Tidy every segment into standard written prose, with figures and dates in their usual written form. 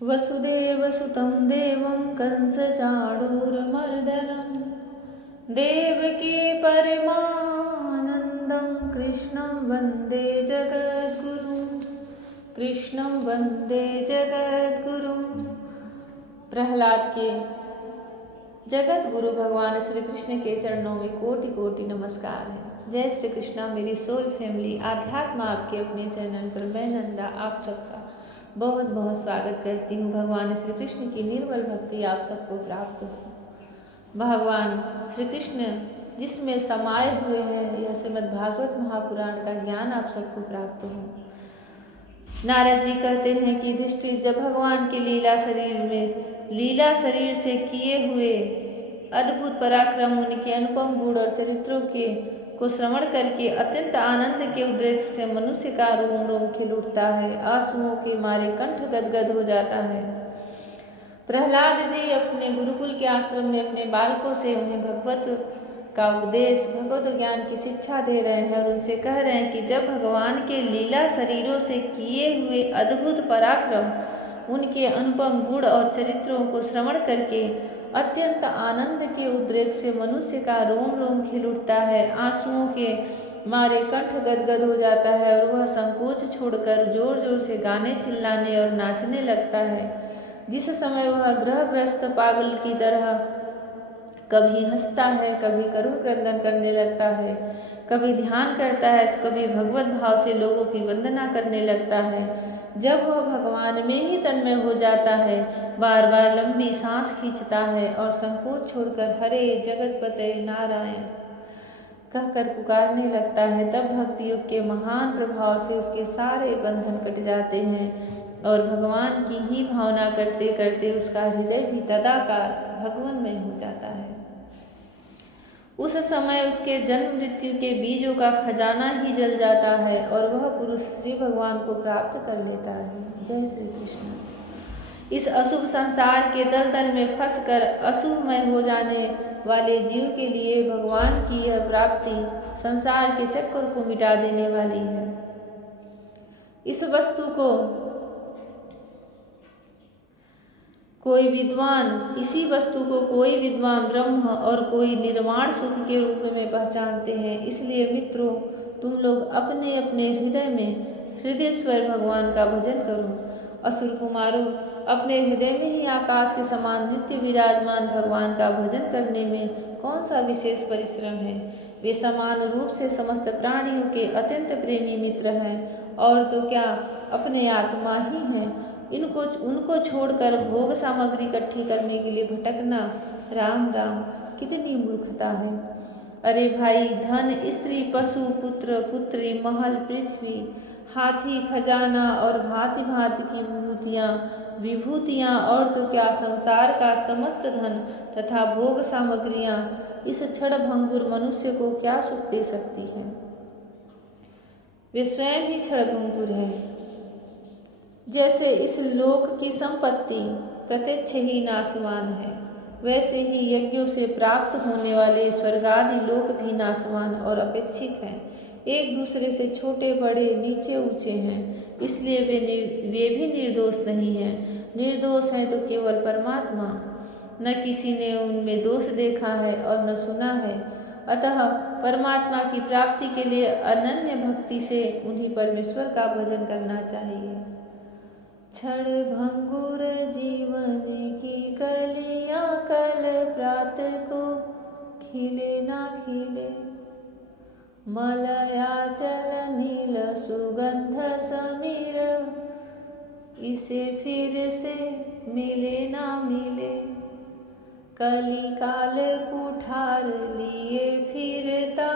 वसुदेवसुतं देवं कंसचाणूरमर्दनं देवकी परमानन्दं कृष्णं वन्दे जगद्गुरुं कृष्णं वन्दे जगद्गुरुं। प्रहलाद के जगत गुरु भगवान श्री कृष्ण के चरणों में कोटि कोटि नमस्कार है। जय श्री कृष्णा मेरी सोल फैमिली। आध्यात्म आपके अपने चैनल पर मैं नंदा आप सबका बहुत बहुत स्वागत करती हूँ। भगवान श्री कृष्ण की निर्मल भक्ति आप सबको प्राप्त हो। भगवान श्री कृष्ण जिसमें समाये हुए हैं यह श्रीमद् भागवत महापुराण का ज्ञान आप सबको प्राप्त हो। नारद जी कहते हैं कि युधिष्ठिर जब भगवान के लीला शरीर से किए हुए अद्भुत पराक्रम, उनके अनुपम गुण और चरित्रों को श्रवण करके अत्यंत आनंद के उद्रेक से मनुष्य का रोम रोम खिल उठता है, आंसुओं के मारे कंठ गदगद हो जाता है। प्रहलाद जी अपने गुरुकुल के आश्रम में अपने बालकों से उन्हें भगवत का उपदेश, भगवत ज्ञान की शिक्षा दे रहे हैं और उनसे कह रहे हैं कि जब भगवान के लीला शरीरों से किए हुए अद्भुत पराक्रम, उनके अनुपम गुण और चरित्रों को श्रवण करके अत्यंत आनंद के उद्रेक से मनुष्य का रोम रोम खिल उठता है, आंसुओं के मारे कंठ गदगद हो जाता है और वह संकोच छोड़कर जोर जोर से गाने चिल्लाने और नाचने लगता है। जिस समय वह ग्रहग्रस्त पागल की तरह कभी हंसता है, कभी करुण क्रंदन करने लगता है, कभी ध्यान करता है तो कभी भगवत भाव से लोगों की वंदना करने लगता है। जब वह भगवान में ही तन्मय हो जाता है, बार बार लंबी सांस खींचता है और संकोच छोड़कर हरे जगतपते नारायण कहकर पुकारने लगता है, तब भक्ति योग के महान प्रभाव से उसके सारे बंधन कट जाते हैं और भगवान की ही भावना करते करते उसका हृदय भी तदाकार भगवानमय हो जाता है। उस समय उसके जन्म मृत्यु के बीजों का खजाना ही जल जाता है और वह पुरुष श्री भगवान को प्राप्त कर लेता है। जय श्री कृष्ण। इस अशुभ संसार के दलदल में फंसकर अशुभमय हो जाने वाले जीव के लिए भगवान की यह प्राप्ति संसार के चक्कर को मिटा देने वाली है। इस वस्तु को इसी वस्तु को कोई विद्वान ब्रह्म और कोई निर्वाण सुख के रूप में पहचानते हैं। इसलिए मित्रों, तुम लोग अपने अपने हृदय में हृदयेश्वर भगवान का भजन करो। असुर कुमारों, अपने हृदय में ही आकाश के समान नित्य विराजमान भगवान का भजन करने में कौन सा विशेष परिश्रम है। वे समान रूप से समस्त प्राणियों के अत्यंत प्रेमी मित्र हैं और तो क्या अपने आत्मा ही हैं। उनको छोड़कर भोग सामग्री इकट्ठी करने के लिए भटकना, राम राम कितनी मूर्खता है। अरे भाई, धन, स्त्री, पशु, पुत्र, पुत्री, महल, पृथ्वी, हाथी, खजाना और भांति भांति की विभूतियाँ और तो क्या संसार का समस्त धन तथा भोग सामग्रियाँ इस क्षणभंगुर मनुष्य को क्या सुख दे सकती हैं। वे स्वयं ही क्षणभंगुर हैं। जैसे इस लोक की संपत्ति प्रत्यक्ष ही नाशवान है, वैसे ही यज्ञों से प्राप्त होने वाले स्वर्गादि लोक भी नाशवान और अपेक्षिक हैं। एक दूसरे से छोटे बड़े नीचे ऊंचे हैं, इसलिए वे भी निर्दोष नहीं हैं। निर्दोष हैं तो केवल परमात्मा। न किसी ने उनमें दोष देखा है और न सुना है। अतः परमात्मा की प्राप्ति के लिए अनन्य भक्ति से उन्हीं परमेश्वर का भजन करना चाहिए। क्षण भंगुर जीवन की कलियां कल प्रात को खिले ना खिले, मलयाचल नील सुगंध समीर इसे फिर से मिले ना मिले, कली काल कुठार लिए फिरता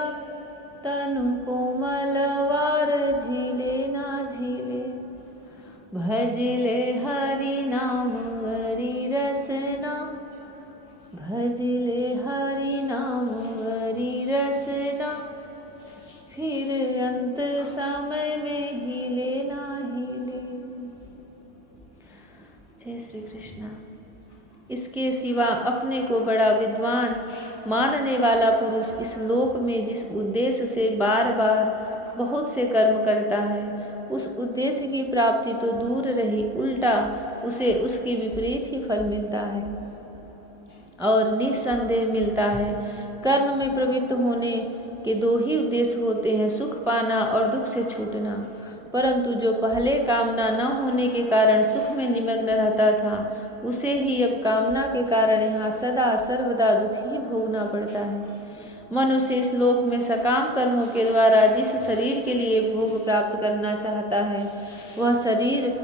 तनु को मलवार झीले ना झीले, भजले हरि नाम हरि रसना, भजले हरि नाम हरि रसना, फिर अंत समय में हिले ना हिले। जय श्री कृष्ण। इसके सिवा अपने को बड़ा विद्वान मानने वाला पुरुष इस लोक में जिस उद्देश्य से बार बार बहुत से कर्म करता है, उस उद्देश्य की प्राप्ति तो दूर रही, उल्टा उसे उसके विपरीत ही फल मिलता है और निस्संदेह मिलता है। कर्म में प्रवृत्त होने के दो ही उद्देश्य होते हैं, सुख पाना और दुख से छूटना। परंतु जो पहले कामना न होने के कारण सुख में निमग्न रहता था, उसे ही अब कामना के कारण यहाँ सदा सर्वदा दुख ही भोगना पड़ता है। मनुष्य इस लोक में सकाम कर्मों के द्वारा जिस शरीर के लिए भोग प्राप्त करना चाहता है, वह शरीर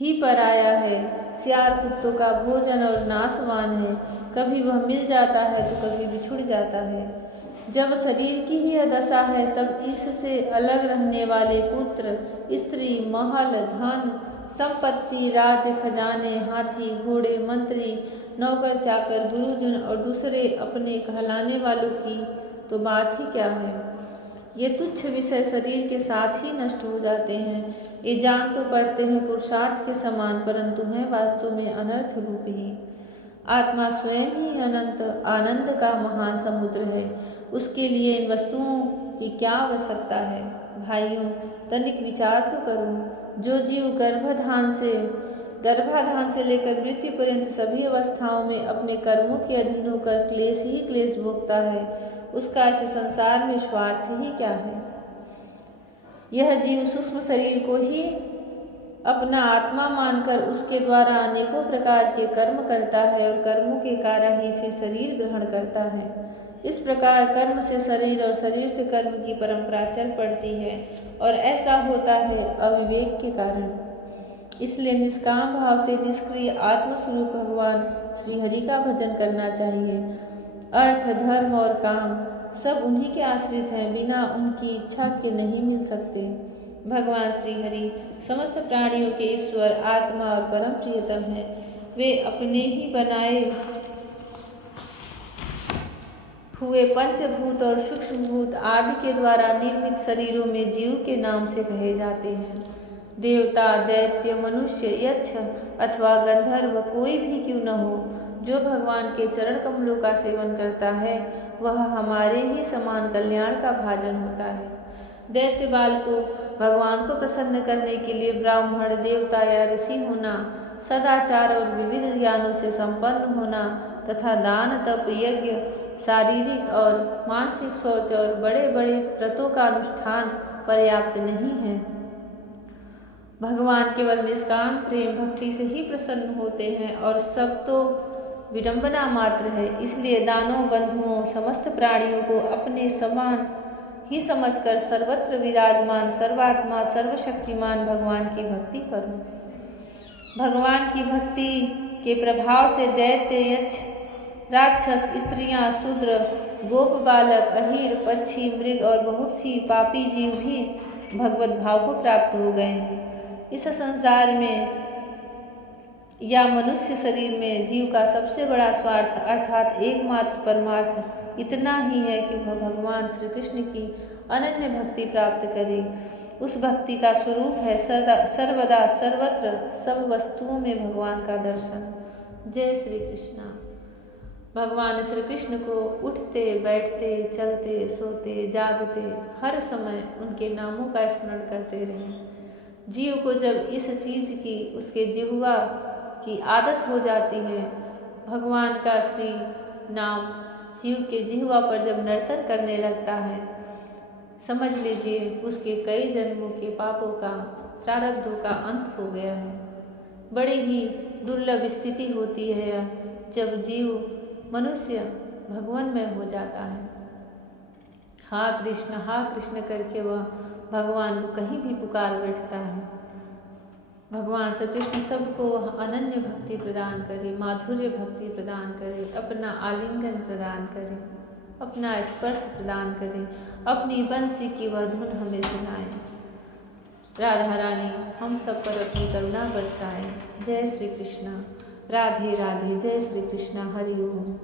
ही पराया है, सियार कुत्तों का भोजन और नाशवान है। कभी वह मिल जाता है तो कभी बिछुड़ जाता है। जब शरीर की ही दशा है, तब इससे अलग रहने वाले पुत्र, स्त्री, महल, धन, संपत्ति, राज्य, खजाने, हाथी, घोड़े, मंत्री, नौकर, चाकर, गुरुजन और दूसरे अपने कहलाने वालों की तो बात ही क्या है। ये तुच्छ विषय शरीर के साथ ही नष्ट हो जाते हैं। ये जान तो पड़ते हैं पुरुषार्थ के समान, परंतु हैं वास्तव में अनर्थ रूप ही। आत्मा स्वयं ही अनंत आनंद का महान समुद्र है। उसके लिए इन वस्तुओं की क्या आवश्यकता है। भाइयों, तनिक विचार तो करो। जो जीव गर्भाधान से लेकर मृत्यु पर्यंत सभी अवस्थाओं में अपने कर्मों के अधीन होकर क्लेश ही क्लेश भोगता है, उसका इस संसार में स्वार्थ ही क्या है। यह जीव सूक्ष्म शरीर को ही अपना आत्मा मानकर उसके द्वारा अनेकों प्रकार के कर्म करता है और कर्मों के कारण ही फिर शरीर ग्रहण करता है। इस प्रकार कर्म से शरीर और शरीर से कर्म की परंपरा चल पड़ती है और ऐसा होता है अविवेक के कारण। इसलिए निष्काम भाव से निष्क्रिय आत्मस्वरूप भगवान श्रीहरि का भजन करना चाहिए। अर्थ, धर्म और काम सब उन्हीं के आश्रित हैं, बिना उनकी इच्छा के नहीं मिल सकते। भगवान श्रीहरि समस्त प्राणियों के ईश्वर, आत्मा और परम प्रियतम हैं। वे अपने ही बनाए हुए पंचभूत और सूक्ष्मभूत आदि के द्वारा निर्मित शरीरों में जीव के नाम से कहे जाते हैं। देवता, दैत्य, मनुष्य, यक्ष अथवा गंधर्व कोई भी क्यों न हो, जो भगवान के चरण कमलों का सेवन करता है, वह हमारे ही समान कल्याण का भाजन होता है। दैत्य बाल को भगवान को प्रसन्न करने के लिए ब्राह्मण, देवता या ऋषि होना, सदाचार और विविध ज्ञानों से संपन्न होना तथा दान, तप, यज्ञ, शारीरिक और मानसिक शौच और बड़े बड़े व्रतों का अनुष्ठान पर्याप्त नहीं है। भगवान केवल निष्काम प्रेम भक्ति से ही प्रसन्न होते हैं और सब तो विडंबना मात्र है। इसलिए दानों, बंधुओं, समस्त प्राणियों को अपने समान ही समझकर सर्वत्र विराजमान सर्वात्मा सर्वशक्तिमान भगवान की भक्ति करो। भगवान की भक्ति के प्रभाव से दैत्य, यक्ष, राक्षस, स्त्रियां, शूद्र, गोप बालक, अहीर, पक्षी, मृग और बहुत सी पापी जीव भी भगवत भाव को प्राप्त हो गए हैं। इस संसार में या मनुष्य शरीर में जीव का सबसे बड़ा स्वार्थ अर्थात एकमात्र परमार्थ इतना ही है कि वह भगवान श्री कृष्ण की अनन्य भक्ति प्राप्त करे। उस भक्ति का स्वरूप है सर्वदा सर्वत्र सब वस्तुओं में भगवान का दर्शन। जय श्री कृष्ण। भगवान श्री कृष्ण को उठते, बैठते, चलते, सोते, जागते हर समय उनके नामों का स्मरण करते रहें। जीव को जब इस चीज की उसके जिह्वा की आदत हो जाती है, भगवान का श्री नाम जीव के जिह्वा पर जब नर्तन करने लगता है, समझ लीजिए उसके कई जन्मों के पापों का, प्रारब्धों का अंत हो गया है। बड़ी ही दुर्लभ स्थिति होती है जब जीव मनुष्य भगवानमय हो जाता है। हाँ कृष्ण करके वह भगवान को कहीं भी पुकार बैठता है। भगवान श्री कृष्ण सबको अनन्य भक्ति प्रदान करे, माधुर्य भक्ति प्रदान करे, अपना आलिंगन प्रदान करे, अपना स्पर्श प्रदान करे, अपनी बंसी की वह धुन हमें सुनाए। राधा रानी हम सब पर अपनी करुणा बरसाए। जय श्री कृष्ण। राधे राधे। जय श्री कृष्ण। हरि ओम।